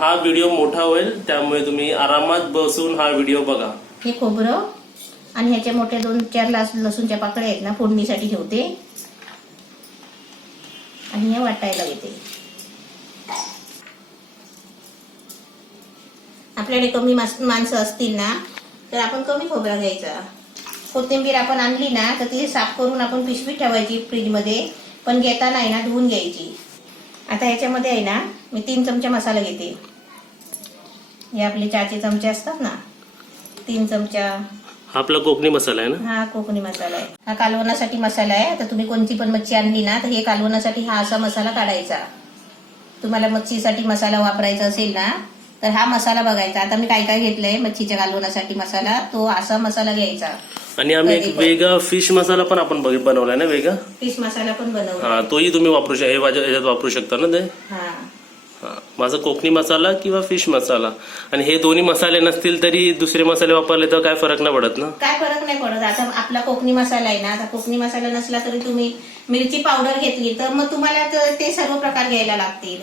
हा व्हिडिओ मोठा होईल, त्यामुळे तुम्ही आरामात बसून हा व्हिडिओ बघा. हे खोबरं आणि ह्याच्या मोठ्या 2-4 लसूणच्या पाकळ्या आहेत ना, फोडणीसाठी ठेवते आणि हे वाटायला घेते. आपल्याकडे कमी माणसं असतील ना तर आपण कमी खोबरा घ्यायचा. कोथिंबीर आपण आणली ना तर ती साफ करून आपण पिशवीत ठेवायची फ्रीजमध्ये, पण घेताना आहे ना धुवून घ्यायची. आता ह्याच्यामध्ये आहे ना मी 3 चमचे मसाला घेते. हे आपले 4चे चमचे असतात ना, 3 चमचा. हा आपला कोकणी मसाला आहे ना? हा कोकणी मसाला आहे. हा कालवणासाठी मसाला आहे. आता तुम्ही कोणती पण मच्छी आणली ना तर हे कालवणासाठी हा असा मसाला काढायचा. तुम्हाला मच्छीसाठी मसाला वापरायचा असेल ना तर हा मसाला बघायचा. आता मी काय काय घेतलंय मच्छीच्या कालवणासाठी मसाला, तो असा मसाला घ्यायचा. आणि आम्ही एक वेगळा फिश मसाला पण आपण बनवलाय ना, वेगळा फिश मसाला पण बनवला. हा, तोही तुम्ही वापरू शकता. हे ह्याच्यात वापरू शकता ना ते. हा, माझा कोकणी मसाला किंवा फिश मसाला. आणि हे दोन्ही मसाले नसतील तरी दुसरे मसाले वापरले तर काय फरक नाही पडत ना? काय फरक नाही पडत. आता आपला कोकणी मसाला आहे ना, आता कोकणी मसाला नसला तरी तुम्ही मिरची पावडर घेतली तर मग तुम्हाला ते सर्व प्रकार घ्यायला लागतील.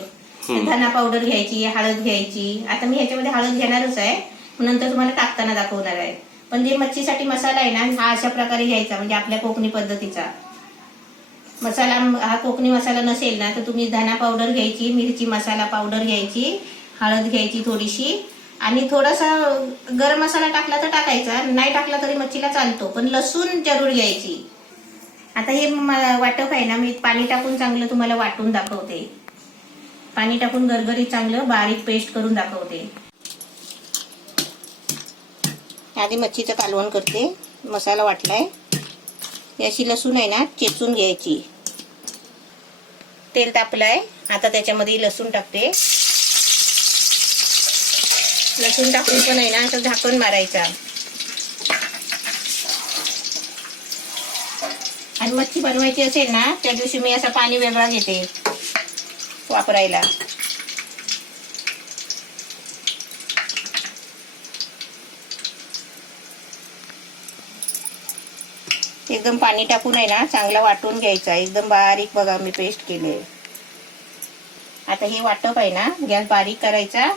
धना पावडर घ्यायची, हळद घ्यायची. आता मी ह्याच्यामध्ये हळद घेणारच आहे, नंतर तुम्हाला टाकताना दाखवणार आहे. पण जे मच्छीसाठी मसाला आहे ना हा अशा प्रकारे घ्यायचा, म्हणजे आपल्या कोकणी पद्धतीचा मसाला. हा कोकणी मसाला नसेल ना तर तुम्ही धना पावडर घ्यायची, मिरची मसाला पावडर घ्यायची, हळद घ्यायची थोडीशी, आणि थोडासा गरम मसाला टाकला तर टाकायचा, नाही टाकला तरी मच्छीला चालतो, पण लसूण जरूर घ्यायची. आता हे वाटप आहे ना, मी पाणी टाकून चांगलं तुम्हाला वाटून दाखवते. पाणी टाकून गरगरीत चांगलं बारीक पेस्ट करून दाखवते. आधी मच्छीचं कालवण करते. मसाला वाटलाय, याची लसूण आहे ना चेचून घ्यायची. तेल तापलंय, आता त्याच्यामध्ये लसूण टाकते. लसूण टाकून पण आहे ना असं झाकण मारायचा. आणि मच्छी बनवायची असेल ना त्या दिवशी मी असं पाणी वेगळा घेते वापरायला. एकदम पाणी टाकून आहे ना चांगला वाटून घ्यायचा, एकदम बारीक. बघा मी पेस्ट केले. आता हे वाटप आहे ना गॅस बारीक करायचा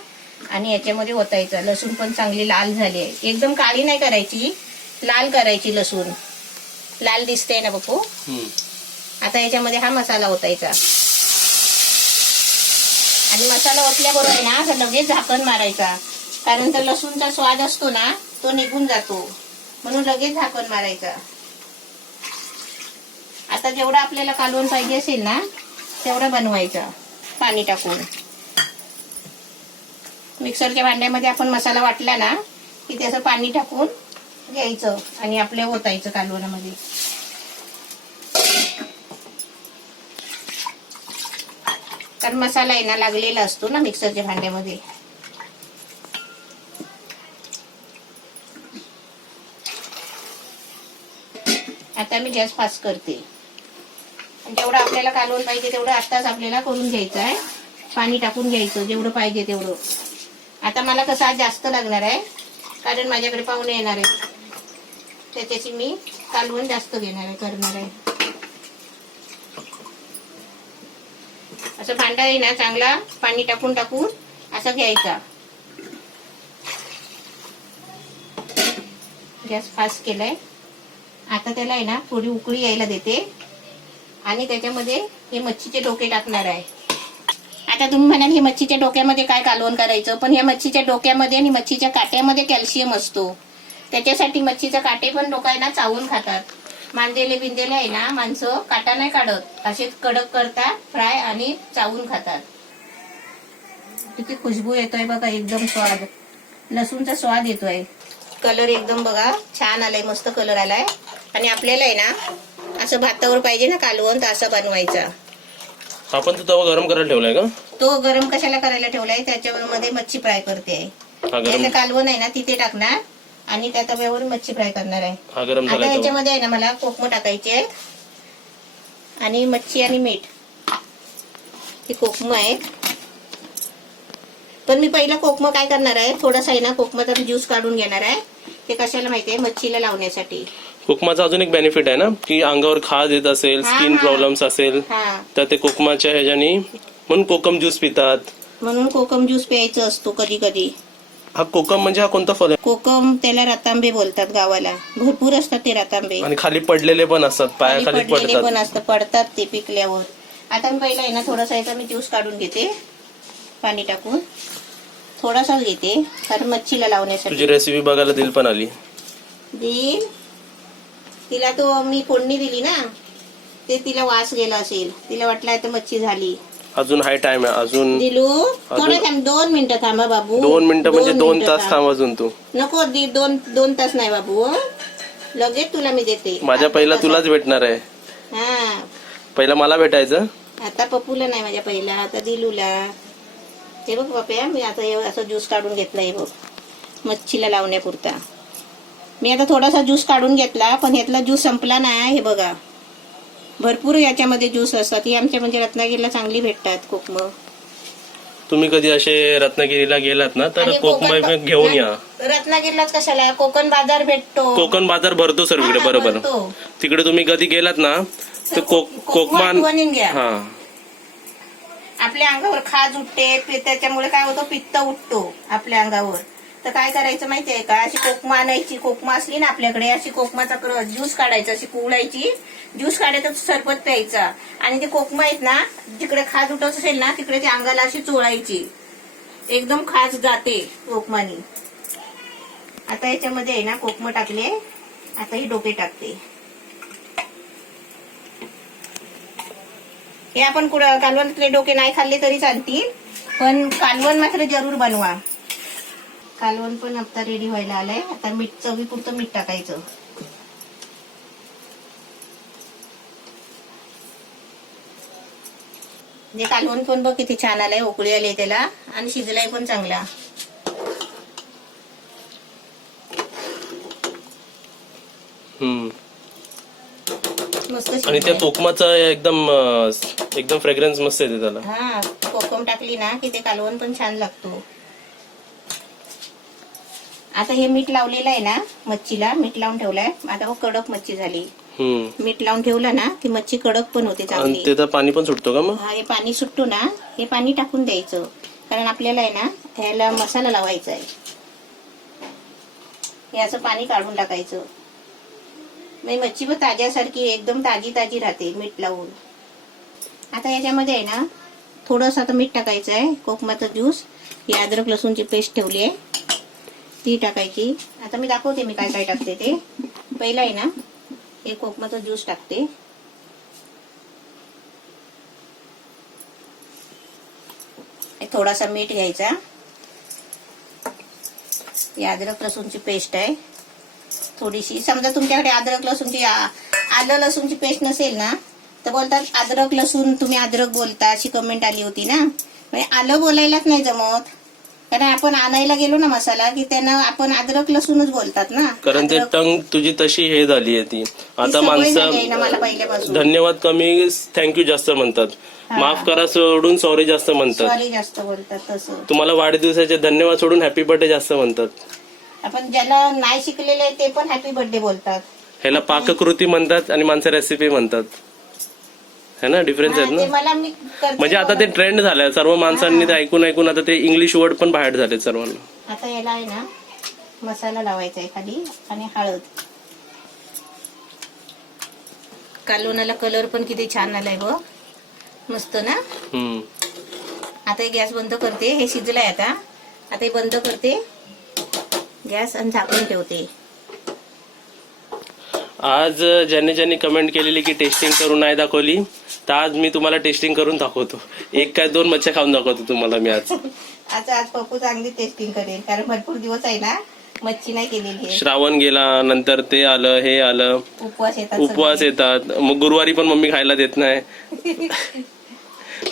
आणि याच्यामध्ये ओतायचा. लसूण पण चांगली लाल झाली आहे, एकदम काळी नाही करायची, लाल करायची. लसूण लाल दिसते ना बघू. आता याच्यामध्ये हा मसाला ओतायचा आणि मसाला ओतल्याबरोबर आहे ना तर लगेच झाकण मारायचा, कारण तर लसूणचा स्वाद असतो ना तो निघून जातो, म्हणून लगेच झाकण मारायचा. आता जेवढं आपल्याला कालवण पाहिजे असेल ना तेवढं बनवायचं पाणी टाकून. मिक्सरच्या भांड्यामध्ये आपण मसाला वाटला ना की त्याचं पाणी टाकून घ्यायचं आणि आपल्या ओतायचं कालवणामध्ये. कारण मसाला आहे ना लागलेला असतो ना मिक्सरच्या भांड्यामध्ये. आता मी गॅस फास्ट करते. जेवढं आपल्याला कालवण पाहिजे तेवढं आत्ताच आपल्याला करून घ्यायचं आहे. पाणी टाकून घ्यायचं जेवढं पाहिजे तेवढं. आता मला कसं आज जास्त लागणार आहे, कारण माझ्याकडे पाहुणे येणार आहेत, त्याच्याशी मी कालवण जास्त घेणार आहे, करणार आहे. असं भांडा आहे ना चांगला पाणी टाकून असं घ्यायचा. गॅस फास्ट केलाय. आता त्याला आहे ना थोडी उकळी यायला देते आणि त्याच्यामध्ये हे मच्छीचे डोके टाकणार आहे. आता तुम्ही म्हणाल हे मच्छीच्या डोक्यामध्ये काय कालवण करायचं, पण या मच्छीच्या डोक्यामध्ये आणि मच्छीच्या काट्यामध्ये कॅल्शियम असतो. त्याच्यासाठी मच्छीचे काटे पण लोक आहे ना चावून खातात. मांदेले बिंदेले आहे ना माणसं काटा नाही काढत, असेच कडक करतात फ्राय आणि चावून खातात. किती खुशबू येतोय बघा, एकदम स्वाद, लसूणचा स्वाद येतोय. कलर एकदम बघा छान आलाय, मस्त कलर आलाय. आणि आपल्याला आहे ना असं भातावर पाहिजे ना कालवण तर असं बनवायचा. आपण तो तवा गरम करायला ठेवलाय का? तो गरम कशाला करायला ठेवलाय, त्याच्यामध्ये मच्छी फ्राय करते आहे. कालवण आहे ना तिथे टाकणार आणि त्या तव्यावर मच्छी फ्राय करणार आहे. आता याच्यामध्ये आहे ना मला कोकम टाकायची आहे आणि मच्छी आणि मीठ. ही कोकम आहे, पण मी पहिला कोकम काय करणार आहे, थोडासा आहे ना कोकमाचा ज्यूस काढून घेणार आहे. ते कशाला माहितीये, मच्छीला लावण्यासाठी. कोकमाचा अजून एक बेनिफिट आहे ना की अंगावर खाज येत असेल, स्किन प्रॉब्लेम्स असेल तर ते कोकमाच्या ह्याच्यानी म्हणून कोकम ज्यूस पितात. म्हणून कोकम ज्यूस प्यायचा असतो कधी कधी. हा कोकम म्हणजे हा कोणता फळ आहे? कोकम त्याला रतांबे बोलतात गावाला. भरपूर असतात ते रतांबे. आणि खाली पडलेले पण असतात, पायाखाली पडलेले पडतात. पण असतात, पडतात ते पिकल्यावर. आता मी पहिला आहे ना थोडासा याचा मी ज्यूस काढून घेते पाणी टाकून. थोडासाच घेते कारण मच्छीला लावण्यासाठी. तुझी रेसिपी बघायला दिल पण आली. दिल तिला तो मी फोडणी दिली ना, ते तिला वास गेला असेल, तिला वाटलं आता मच्छी झाली. अजून हाय टाइम आहे अजून. दिलू थोडं थांब, 2 मिनिटं थांबा बाबू. 2 मिनिटं म्हणजे 2 मिनिटं तास थांब अजून तू. नको 2 तास नाही बाबू, लगेच तुला मी देते. माझ्या पहिला तुलाच भेटणार आहे. हा पहिला मला भेटायचं. आता पप्पूला नाही, माझ्या पहिला आता दिलूला. हे बघ पप्या, मी आता असं ज्यूस काढून घेतला. हे बघ मच्छीला लावण्यापुरता मी आता थोडासा ज्यूस काढून घेतला, पण ह्यातला ज्यूस संपला नाही. हे बघा भरपूर याच्यामध्ये ज्यूस असतात. ही आमच्या म्हणजे रत्नागिरीला चांगली भेटतात कोकम. तुम्ही कधी असे रत्नागिरीला गेलात ना तर आणि कोकम घेऊन या. रत्नागिरीलाच कशाला, कोकण बाजार भेटतो. कोकण बाजार भरतो सर्वीकडे. हा, बरोबर. भरतो. तिकडे तुम्ही कधी गेलात ना तर कोकमान बनवून घ्या. हा आपल्या अंगावर खाज उठते, त्याच्यामुळे काय होतं, पित्त उठतो आपल्या अंगावर. तर काय करायचं माहितीये का, अशी कोकमा आणायची. कोकमा असली ना आपल्याकडे, अशी कोकमाचा ज्यूस काढायचा, अशी कुळायची, ज्यूस काढायचं, सरबत प्यायचा. आणि ते कोकमा आहेत ना, जिकडे खाज उठत असेल ना तिकडे ते अंगाला अशी चोळायची, एकदम खाज जाते कोकमानी. आता याच्यामध्ये आहे ना कोकम टाकले, आता ही डोके टाकते. हे आपण कालवणातले डोके नाही खाल्ले तरी चालतील, पण कालवण मात्र जरूर बनवा. कालवण पण आता रेडी व्हायला आलंय. आता मीठ, चवीपुरतं मीठ टाकायचं. म्हणजे कालवण पण बघ किती छान आलंय, उकळी आली त्याला आणि शिजलाय पण चांगला. मस्त आणि त्या शिजलाय. कोकमाचा एकदम फ्रेग्रन्स मस्त येते त्याला. हा कोकम टाकली ना की ते कालवण पण छान लागतो. आता हे मीठ लावलेलं आहे ना मच्छीला, मीठ लावून ठेवलंय. आता हो कडक मच्छी झाली. मीठ लावून ठेवलं ना की मच्छी कडक पण होते चांगली. आणि त्याचं पाणी पण सुटतो का मग? हा, हे पाणी सुटतो ना, हे पाणी टाकून द्यायचं. कारण आपल्याला आहे ना ह्याला मसाला लावायचा आहे. हे असं पाणी काढून टाकायचं. म्हणजे मच्छी पण ताज्यासारखी एकदम ताजी ताजी राहते मीठ लावून. आता याच्यामध्ये आहे ना थोडंसं आता मीठ टाकायचं आहे. कोकमाचा ज्यूस, ही अद्रक लसूणची पेस्ट ठेवली आहे ती टाकायची. आता मी दाखवते मी काय काय टाकते ते. पहिला आहे ना हे कोकमाचा ज्यूस टाकते. थोडासा मीठ घ्यायचा. ही अद्रक लसूणची पेस्ट आहे थोडीशी. समजा तुमच्याकडे अद्रक लसूणची आलं लसूणची पेस्ट नसेल ना तर बोलतात अद्रक लसूण, तुम्ही अद्रक बोलता अशी कमेंट आली होती ना. म्हणजे आलं बोलायलाच नाही जमत, कारण आपण आणायला गेलो ना मसाला की त्यांना आपण अद्रक लसूणच बोलतात ना. कारण ते टंग तुझी तशी हे झाली आहे ती. आता माणसं मला पहिल्यापासून धन्यवाद कमी थँक्यू जास्त म्हणतात. माफ करा सोडून सॉरी जास्त म्हणतात. सॉरी जास्त बोलतात. तसं तुम्हाला वाढदिवसाचे धन्यवाद सोडून हॅपी बर्थडे जास्त म्हणतात. आपण ज्याला नाही शिकलेले ते पण हॅपी बर्थडे बोलतात. ह्याला पाककृती म्हणतात आणि माणसं रेसिपी म्हणतात. है ना, डिफरन्स आहेत ना. मला मी म्हणजे आता ते ट्रेंड झालंय सर्व माणसांनी ते ऐकून ऐकून आता ते इंग्लिश वर्ड पण बाहेर झाले सर्वांना. आता याला आहे ना मसाला लावायचा आहे खाली आणि हळद. कालवणाला कलर पण किती छान आलाय बघ, मस्त ना. आता हे गॅस बंद करते. हे शिजलंय आता. आता हे बंद करते गॅस आणि झाकून ठेवते. आज ज्यांनी कमेंट केलेली की टेस्टिंग करून नाही दाखवली, तर आज मी तुम्हाला टेस्टिंग करून दाखवतो. 1 काय 2 मच्छ्या खाऊन दाखवतो तुम्हाला मी आज. आज पप्पू चांगली टेस्टिंग करेल, कारण भरपूर दिवस आहे ना मच्छी नाही केलेली आहे. श्रावण गेला, नंतर ते आलं, हे आलं, उपवास येतात. मग गुरुवारी पण मम्मी खायला देत नाही.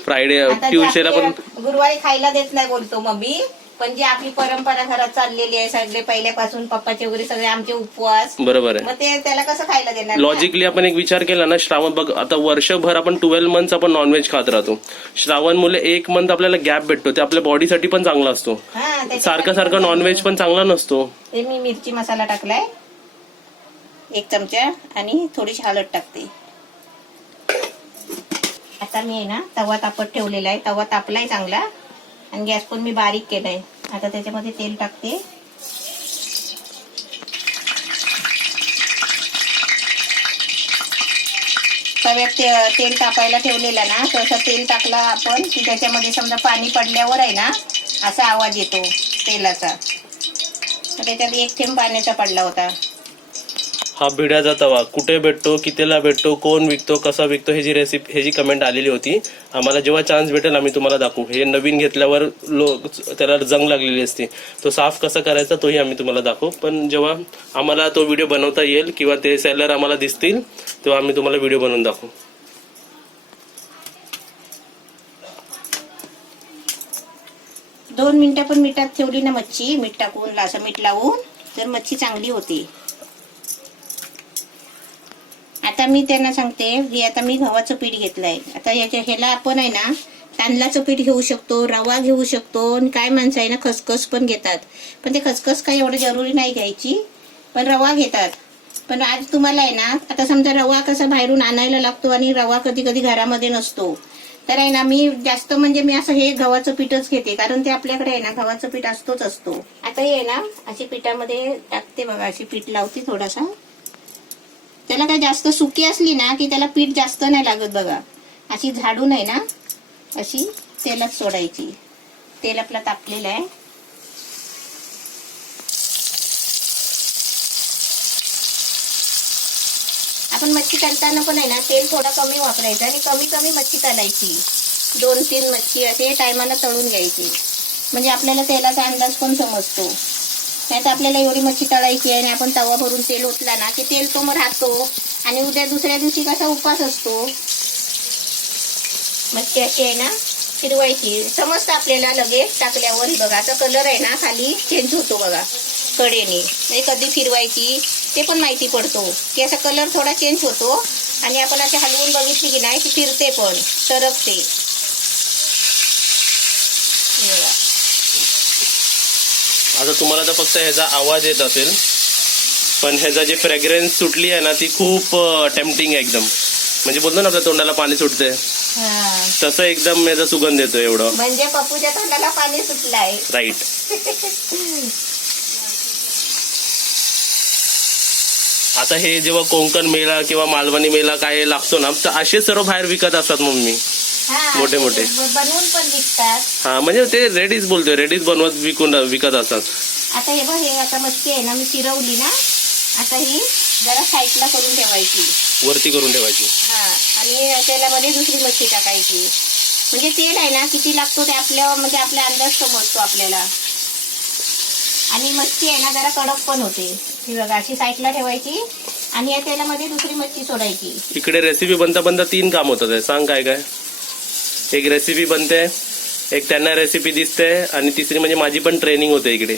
फ्रायडे ट्यूसडेला पण गुरुवारी खायला देत नाही बोलतो मम्मी. पण जी आपली परंपरा घरात चाललेली आहे सगळे पहिल्यापासून, पप्पाचे वगैरे सगळे आमचे उपवास, बरोबर आहे. मग ते त्याला कसं खायला देणार. लॉजिकली आपण एक विचार केला ना, श्रावण बघ आता वर्षभर आपण 12 मंथ्स आपण नॉनव्हेज खात राहतो. श्रावण मुले 1 मंथ आपल्याला गॅप भेटतो, ते आपल्या बॉडीसाठी पण चांगला असतो. सारखं नॉनव्हेज पण चांगला नसतो. ते मी मिरची मसाला टाकलाय 1 चमचा आणि थोडीशी हळद टाकते. आता मी आहे ना तवा तापत ठेवलेला आहे. तवा तापलाय चांगला. आणि गॅस पण मी बारीक केलाय. आता त्याच्यामध्ये तेल टाकते. तव्यात तेल तापायला ठेवलेलं ना, तसं तेल टाकलं आपण की त्याच्यामध्ये समजा पाणी पडल्यावर आहे ना असा आवाज येतो तेलाचा. तर त्याच्यात 1 थेंब पाण्याचा पडला होता. हा भिड्याचा तवा कुठे भेटतो, कितीला भेटतो, कोण विकतो, कसा विकतो, ह्याची रेसिपी ह्याची कमेंट आलेली होती. आम्हाला जेव्हा चान्स भेटेल आम्ही तुम्हाला दाखवू. हे नवीन घेतल्यावर त्याला जंग लागलेली असते, तो साफ कसा करायचा तोही आम्ही तुम्हाला दाखवू. पण जेव्हा आम्हाला तो व्हिडिओ बनवता येईल किंवा ते सेलर आम्हाला दिसतील तेव्हा आम्ही तुम्हाला व्हिडिओ बनवून दाखवू. 2 मिनिटं पण मिठात ठेवली ना मच्छी, मीठ टाकून असं मीठ लावून, तर मच्छी चांगली होती. आता मी त्यांना सांगते की आता मी गव्हाचं पीठ घेतलंय. आता ह्याला आपण आहे ना तांदळाचं पीठ घेऊ शकतो, रवा घेऊ शकतो, आणि काय माणसं आहे ना खसखस पण घेतात. पण ते खसखस काही एवढं जरुरी नाही घ्यायची, पण रवा घेतात. पण आज तुम्हाला आहे ना, आता समजा रवा कसा बाहेरून आणायला लागतो आणि रवा कधी कधी घरामध्ये नसतो, तर आहे ना मी जास्त म्हणजे मी असं हे गव्हाचं पीठच घेते, कारण ते आपल्याकडे आहे ना गव्हाचं पीठ असतो. आता हे आहे ना अशी पिठामध्ये टाकते बघा, अशी पीठ लावते थोडासा. त्याला काय जास्त सुकी असली ना की त्याला पीठ जास्त नाही लागत बघा. अशी झाडून आहे ना अशी तेलात सोडायची. तेल आपला तापलेलं आहे. आपण मच्छी तळताना पण आहे ना तेल थोडा कमी वापरायचं आणि कमी कमी मच्छी तळायची. 2-3 मच्छी असे टायमाला तळून घ्यायची, म्हणजे आपल्याला तेलाचा अंदाज पण समजतो. नाही तर आपल्याला एवढी मच्छी तळायची आहे आणि आपण तवा भरून तेल ओतला ना की तेल तो मग राहतो आणि दुसऱ्या दिवशी कसा उपास असतो. मच्छी अशी आहे ना फिरवायची, समजतं आपल्याला लगेच टाकल्यावर. बघा आता कलर आहे ना खाली चेंज होतो बघा कडेने, म्हणजे कधी फिरवायची ते पण माहिती पडतो की असा कलर थोडा चेंज होतो. आणि आपण असे हलवून बघितली की नाही की फिरते पण सरकते. बघा आता तुम्हाला तर फक्त ह्याचा आवाज येत असेल, पण ह्याचा जे फ्रेग्रन्स सुटली आहे ना ती खूप टेम्पटिंग आहे एकदम. म्हणजे बोलतो ना आपल्या तोंडाला पाणी सुटते तसं एकदम याचा सुगंध येतो एवढं. म्हणजे पप्पूच्या तोंडाला पाणी सुटलंय. राईट. आता हे जेव्हा कोकण मेळा किंवा मालवणी मेळा काय लागतो ना, तर असे सर्व बाहेर विकत असतात मम्मी, मोठे मोठे बनवून पण विकतात. हा म्हणजे ते रेडीच बोलतोय, रेडीच बनवत विकत असतात. आता हे बघ, हे आता मच्छी आहे ना मी फिरवली ना, आता ही जरा साईडला करून ठेवायची, वरती करून ठेवायची. हा, आणि तेलामध्ये दुसरी मच्छी टाकायची. म्हणजे तेल आहे ना किती लागतो ते आपल्या म्हणजे आपला अंदाज समजतो आपल्याला. आणि मच्छी आहे ना जरा कडक पण होते. ही बघा अशी साईडला ठेवायची आणि या तेलामध्ये दुसरी मच्छी सोडायची. इकडे रेसिपी बनता बनता 3 काम होतात. सांग काय काय. एक रेसिपी बनते, एक त्यांना रेसिपी दिसते, आणि तिसरी म्हणजे माझी पण ट्रेनिंग होते इकडे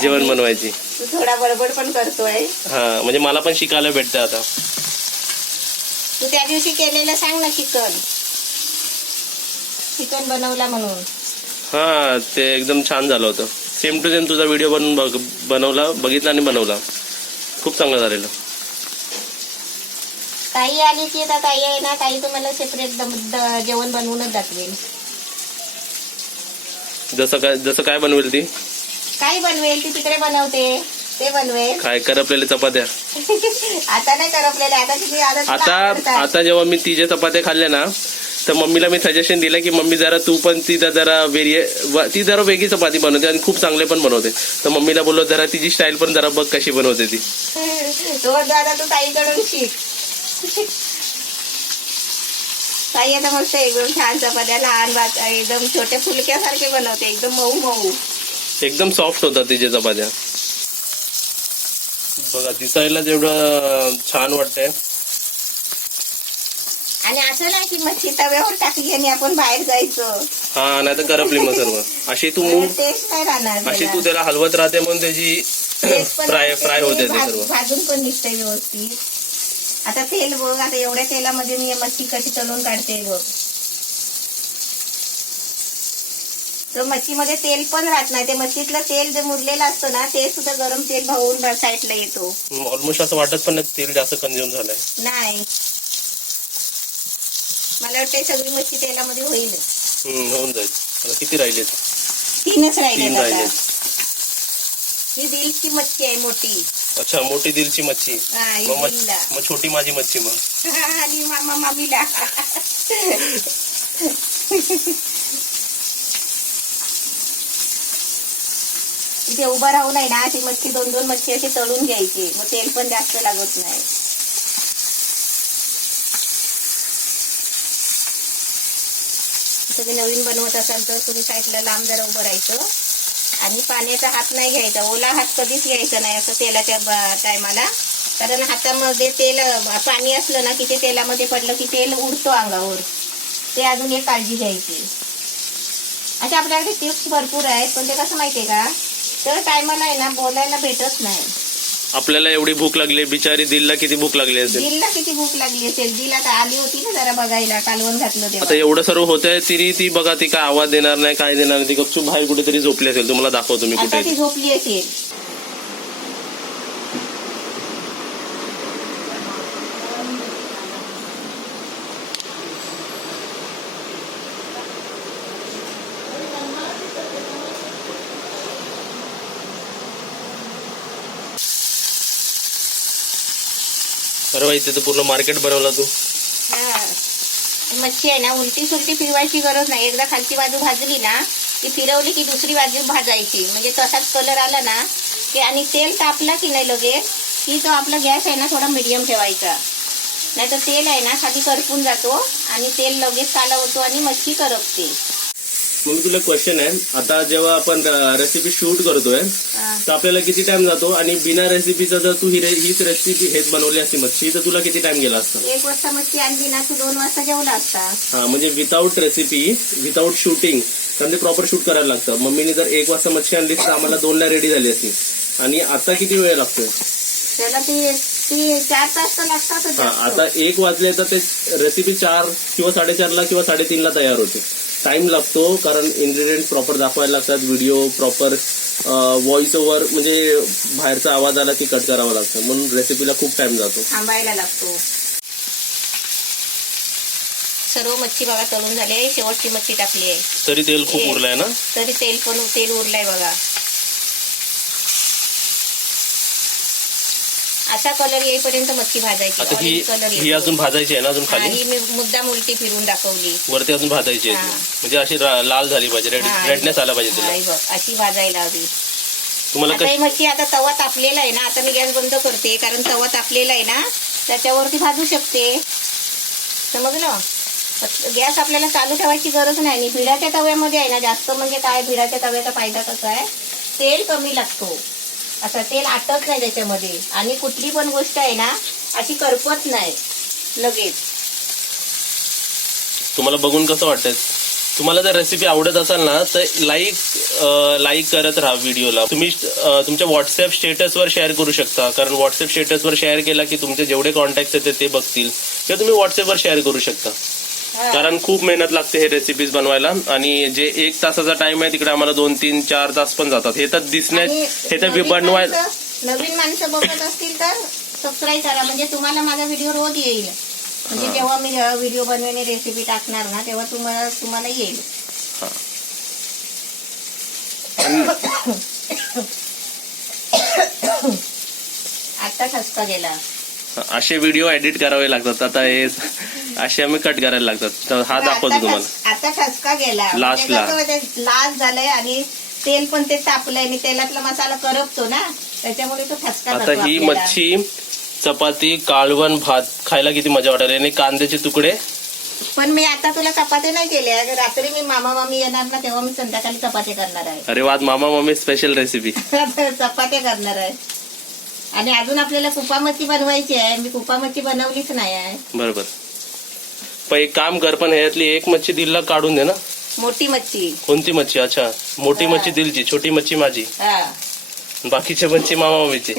जेवण बनवायची. तू थोडा बडबड पण करतोय. हा म्हणजे मला पण शिकायला भेटतं आता. तू त्या दिवशी केलेलं सांग ना, चिकन बनवला म्हणून. हा ते एकदम छान झालं होतं. सेम टू सेम तुझा व्हिडिओ बनवला, बघितला आणि बनवला. खूप चांगलं झालेलं. काही आली की आता काही आहे ना, काही तुम्हाला सेपरेट जेवण बनवूनच दाखवेल. जसं काय बनवेल ती, काय बनवेल ती तिकडे बनवते, ते बनवेल. काय करपलेल्या चपात्या. आता नाही करपलेल्या, आता किती आता जेव्हा मी तिच्या चपात्या खाल्ल्या ना, तर मम्मीला मी सजेशन दिलं की मम्मी जरा तू पण ती जरा वेगळी चपाती बनवते आणि खूप चांगले पण बनवते. तर मम्मीला बोललो जरा तिची स्टाईल पण जरा बघ कशी बनवते ती. तो दादा तू ताईकडून शिक. ताई आता मस्त एकदम छान चपात्या, लहान भात एकदम छोट्या फुलक्यासारखे बनवते, एकदम मऊ मऊ, एकदम सॉफ्ट होतात तिच्या चपात्या. बघा दिसायला जेवढं छान वाटतंय. आणि असं नाही की मच्छी तव्यावर टाकली आणि आपण बाहेर जायचं. हा नाही तर करपली मग सर्व. अशी तू टेस्ट काय राहणार, अशी तू त्याला हलवत राहते म्हणून त्याची फ्राय होते ते सर्व. भाजून पण निघते व्यवस्थित. आता तेल बघ, आता एवढ्या तेलामध्ये मी मच्छी कशी तळून काढते बघ. तर मच्छीमध्ये तेल पण राहत नाही. ते मच्छीतलं तेल जे मुरलेलं असतं ना, ते सुद्धा गरम तेल भावून साईडला येतो. ऑलमोस्ट असं वाटत पण नाही तेल जास्त कंझ्युम झालंय. नाही, मला वाटतं सगळी मच्छी तेलामध्ये होईल. होऊन जाईल. आता किती राहिलेत? 3च राहिले 3 आता. राहिलेत. ही दिलची मच्छी आहे मोठी. अच्छा, मोठी दिलची मच्छी. हा, ही मग दिलला. मग छोटी माझी मच्छी मग. आणि मामा मामीला. इथे उभं राहून आहे ना ती मच्छी 2-2 मच्छी अशी तळून घ्यायची, मग तेल पण जास्त लागत नाही. तुम्ही नवीन बनवत असाल तर तुम्ही साईडला लांब जरा उभं राहायचं आणि पाण्याचा हात नाही घ्यायचा, ओला हात कधीच घ्यायचा नाही असं तेलाच्या टायमाला. कारण हातामध्ये तेल पाणी असलं ना की ते तेलामध्ये पडलं की तेल उडतो अंगावर. ते अजून एक काळजी घ्यायची. अच्छा, आपल्याकडे टिप्स भरपूर आहेत, पण ते कसं माहितीये का, तर टायमाला आहे ना बोलायला भेटत नाही. आपल्याला एवढी भूक लागली, बिचारी दिलला किती भूक लागली असेल. दिलला किती भूक लागली असेल. दिल आता आली होती ना जरा बघायला, कालवण घातलं आता तेव्हा. एवढं सर्व होतंय तरी ती बघा, ती काय आवाज देणार नाही, काय देणार नाही, ती गपचूप बाहेर कुठेतरी झोपली असेल. तुम्हाला दाखवतो मी आता कुठे. ती झोपली असेल. अरे बाई, तिथं पूर्ण मार्केट बनवला तू. हा. मच्छी आहे ना उलटी सुलटी फिरवायची गरज नाही. एकदा खालची बाजू भाजली ना की फिरवली की दुसरी बाजू भाजायची, म्हणजे तसाच कलर आला ना की, आणि तेल तापला की नाही लगेच की तो आपला गॅस आहे ना थोडा मिडियम ठेवायचा. नाही तर तेल आहे ना खाली करपून जातो आणि तेल लगेच काला होतो आणि मच्छी करपते. मग तुला क्वेश्चन आहे, आता जेव्हा आपण रेसिपी शूट करतोय हा. तर आपल्याला किती टाइम जातो, आणि बिना रेसिपीचा जर तू हीच रेसिपी हेच बनवली असती मच्छी तर तुला किती टाइम गेला असता? 1 वाजता मच्छी आणली ना तू 2 वाजता जेवला असता. हा, म्हणजे विदाऊट रेसिपी, विदाऊट शूटिंग, कारण ते प्रॉपर शूट करायला लागतं. मम्मीने जर 1 वाजता मच्छी आणली तर आम्हाला 2ला रेडी झाली असती. आणि आता किती वेळ लागतोय? त्याला ती 4 तास तर लागतातच. हा, आता 1 वाजले तर ते रेसिपी 4 किंवा 4:30ला किंवा 3:30ला तयार होते. टाइम लागतो, कारण इन्ग्रेडियंट प्रॉपर दाखवायला लागतात, व्हिडिओ प्रॉपर, व्हॉइस ओव्हर, म्हणजे बाहेरचा आवाज आला की कट करावा लागतं, म्हणून रेसिपीला खूप टाइम जातो. थांबायला लागतो. सर्व मच्छी बघा तळून झाली आहे. शेवटची मच्छी टाकली आहे. तरी तेल खूप उरलंय ना? तरी तेल उरलंय बघा. असा कलर येईपर्यंत मच्छी भाजायची. आता ही कलर ही अजून भाजायची आहे ना अजून खाली? ही मी मुद्दाम उलटी फिरून दाखवली. वरती अजून भाजायची आहे ती. हा. म्हणजे अशी लाल झाली पाहिजे, हा, रेडनेस आला पाहिजे हा, तिला. बघ अशी भाजायला हवी. तुम्हाला आता ही मच्छी, आता तवा तापलेला आहे ना, आता मी गॅस बंद करते कारण तवा तापलेला आहे ना, त्याच्यावरती भाजू शकते. समजलं? गॅस आपल्याला चालू ठेवायची गरज नाही. आणि भिडाच्या तव्यामध्ये आहे ना जास्त, म्हणजे काय, भिडाच्या तव्याचा फायदा कसा आहे, तेल कमी लागतो. असं तेल आटत नाही त्याच्यामध्ये, आणि कुठली पण गोष्ट आहे ना अशी करपत नाही लगेच. तुम्हाला बघून कसं वाटतंय? तुम्हाला जर रेसिपी आवडत असेल ना तर लाईक करत राहा व्हिडिओला. तुम्ही तुमच्या व्हॉट्सअप स्टेटसवर शेअर करू शकता, कारण व्हॉट्सअप स्टेटसवर शेअर केला की तुमचे जेवढे कॉन्टॅक्ट आहेत ते बघतील, किंवा तुम्ही व्हॉट्सअपवर शेअर करू शकता. कारण खूप मेहनत लागते हे रेसिपीज बनवायला, आणि जे 1 तासाचा टाइम आहे तिकडे आम्हाला 2, 3, 4 तास पण जातात. हे तर दिसण्यात, हे तर बनवायला. नवीन माणसं बघत असतील तर सबस्क्राईब करा, म्हणजे तुम्हाला माझा व्हिडिओ रोज येईल. म्हणजे जेव्हा मी व्हिडिओ बनवणे रेसिपी टाकणार ना तेव्हा तुम्हाला येईल. आता ठसका गेला. असे व्हिडिओ एडिट करावे लागतात. आता हे असे आम्ही कट करायला लागतात. तर हा दाखवतो तुम्हाला. आता ठसका गेला. लास्टला लास्ट झालंय आणि तेल पण ते तापलंय आणि तेलातला मसाला करपतो ना, त्याच्यामुळे तो ठसका. आता ही मच्छी, चपाती, कालवण, भात खायला किती मजा वाटेल. आणि कांद्याचे तुकडे. पण मी आता तुला चपात्या नाही केल्या. रात्री मी मामा मामी येणार ना तेव्हा मी संध्याकाळी चपात्या करणार आहे. अरे वा, मामा मामी स्पेशल रेसिपी. चपात्या करणार आहे. आणि अजून आपल्याला कुपा मच्छी बनवायची आहे. मी कुपा मच्छी बनवलीच नाही आहे. बरोबर. पण एक काम कर, पण ह्यातली एक मच्छी दिलला काढून दे ना. मोठी मच्छी. कोणती मच्छी? अच्छा, मोठी मच्छी दिलची, छोटी मच्छी माझी, बाकीच्या मच्छी मामा मामीची.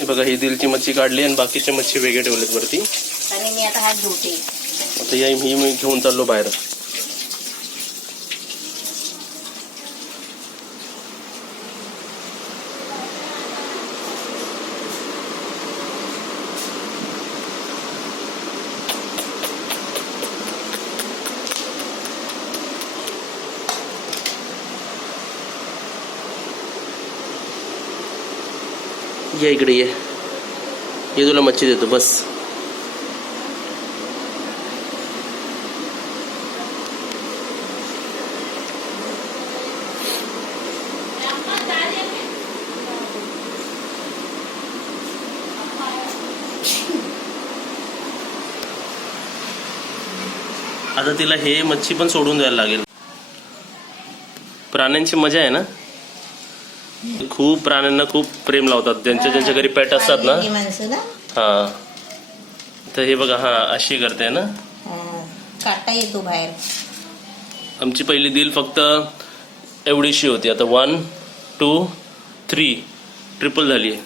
बघा, ही दिलची मच्छी काढली आणि बाकीच्या मच्छी वेगळे ठेवलेत वरती. आणि मी आता हात धुते. आता ही मी घेऊन चाललो बाहेर. ये इकडे ये तुला मच्छी देतो बस. आता तिला हे मच्छी पण सोडून द्यायला लागेल. प्राण्यांची मजा आहे ना. खूप प्राण्यांना खूप प्रेम लावतात ज्यांच्या घरी पेट असतात ना. हा तर हे बघा, हा अशी करते ना. काटा येतो बाहेर. आमची पहिली दिल फक्त एवढीशी होती, आता 1 2 3 ट्रिपल झाली आहे.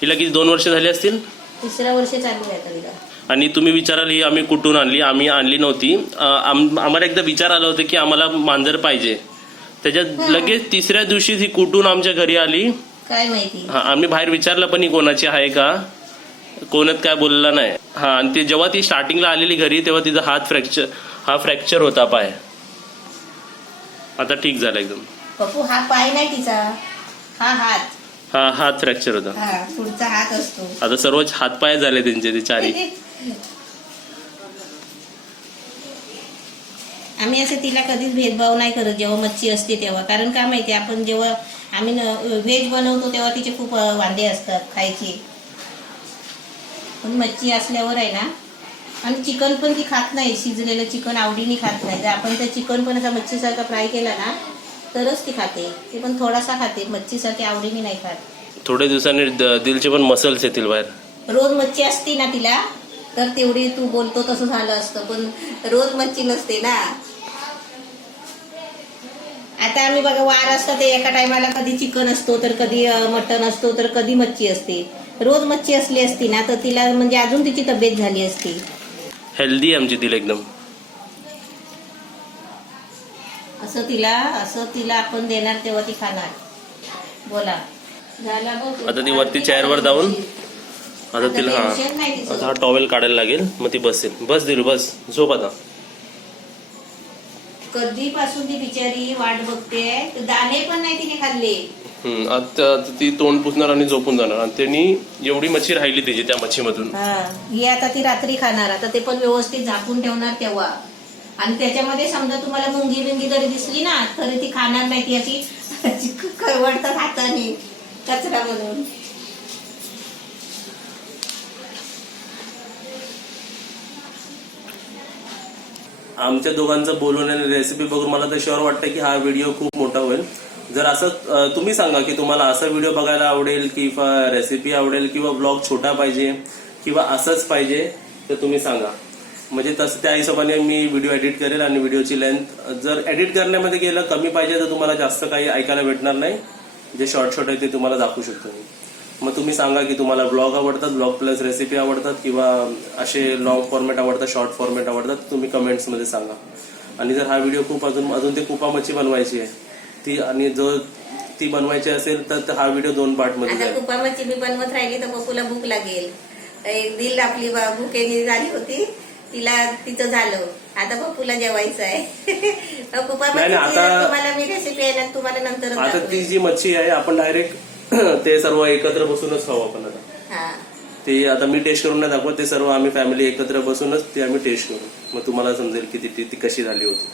हिला किती 2 वर्ष झाली असतील. 3रं वर्ष चालू आहे तिला. आणि तुम्ही विचाराल ही आम्ही कुठून आणली. आम्ही आणली नव्हती. आम्हाला एकदा विचार आला होता की आम्हाला मांजर पाहिजे. त्याच्यात लगेच 3ऱ्या दिवशीच ही कुठून आमच्या घरी आली काय माहिती. हा आम्ही बाहेर विचारलं पण ही कोणाची आहे का, कोणात काय बोलला नाही. हा आणि ते जेव्हा ती स्टार्टिंगला आलेली घरी तेव्हा तिचा फ्रॅक्चर होता पाय. आता ठीक झाला एकदम. पप्पू हा पाय नाही तिचा, हा हात. हा हात फ्रॅक्चर होता. हा पुढचा हात असतो. आता सर्व हातपाय झाले त्यांचे ते चारी. आम्ही असं तिला कधीच भेदभाव नाही करत जेव्हा मच्छी असते तेव्हा. कारण काय माहिती, आपण जेव्हा आम्ही व्हेज बनवतो तेव्हा तिचे खूप वांदे असतात खायचे. पण मच्छी असल्यावर आहे ना. आणि चिकन पण ती खात नाही. शिजलेलं चिकन आवडीने खात नाही. जर आपण तर चिकन पण असा मच्छीसारखा फ्राय केला ना तरच ती खाते. ती पण थोडासा खाते, मच्छीसारखी आवडीने नाही खात. थोड्या दिवसांनी दिलचे पण मसल्स येतील बाहेर. रोज मच्छी असती ना तिला तर तेवढी तू बोलतो तसं झालं असतं. पण रोज मच्छी नसते ना. आता आम्ही बघा वार असतात एका टायमाला कधी चिकन असतो तर कधी मटन असतो तर कधी मच्छी असते. रोज मच्छी असली असती ना तर तिला म्हणजे अजून तिची तब्येत झाली असती. हेल्दी आमची दिल एकदम. असं तिला आपण देणार तेव्हा ती खाणार. बोला झाला बघ. आता ती वरती चेअरवर जाऊन आता तिला आता हा टॉवेल काढायला लागेल. मग ती बसेल. बस दिलू बस, झोप आता. कधीपासून ती बिचारी वाट बघते. दाणे पण नाही तिने खाल्ले. आता ती तोंड पुसणार आणि झोपून जाणार. आणि त्यांनी एवढी मच्छी राहिली तिची त्या मच्छीमधून. ही आता ती रात्री खाणार. आता ते पण व्यवस्थित झाकून ठेवणार तेव्हा. आणि त्याच्यामध्ये समजा तुम्हाला मुंगी बिंगी जरी दिसली ना तरी ती खाणार नाही. ती अशी करवडतात हाताने कचरा म्हणून. आमच्या दोघांचं बोलून आणि रेसिपी बघून मला तर शुअर वाटतं की हा व्हिडिओ खूप मोठा होईल. जर असं तुम्ही सांगा की तुम्हाला असा व्हिडिओ बघायला आवडेल किंवा रेसिपी आवडेल किंवा ब्लॉग छोटा पाहिजे किंवा असंच पाहिजे तर तुम्ही सांगा. म्हणजे तसं त्या हिशोबाने मी व्हिडिओ एडिट करेल. आणि व्हिडिओची लेंथ जर एडिट करण्यामध्ये गेलं कमी पाहिजे तर तुम्हाला जास्त काही ऐकायला भेटणार नाही. जे शॉर्ट आहे ते तुम्हाला दाखवू शकतो मी. मग तुम्ही सांगा की तुम्हाला ब्लॉग आवडतात, ब्लॉग प्लस रेसिपी आवडतात किंवा असे लॉंग फॉर्मॅट आवडतात, शॉर्ट फॉर्मॅट आवडतात, तुम्ही कमेंट्समध्ये सांगा. आणि जर हा व्हिडिओ खूप अजून ते कुपा मच्छी बनवायची आहे ती आणि जर ती बनवायची असेल तर हा व्हिडिओ 2 पार्टमध्ये जाईल. कुपा मच्छी मी बनवत राहिली तर पप्पूला भूक लागेल. एक दिल आपली भुकेनी झाली होती तिला, तिचं झालं. आता पप्पूला जेवायचं आहे. कुपा मच्छी तुम्हाला मी रेसिपी आहे ना तुम्हाला नंतर. आता ती जी मच्छी आहे आपण डायरेक्ट ते सर्व एकत्र बसूनच खाऊ आपण. आता ते आता मी टेस्ट करून नाही दाखवत. ते सर्व आम्ही फॅमिली एकत्र बसूनच ते आम्ही टेस्ट करू. मग तुम्हाला समजेल की ती कशी झाली होती.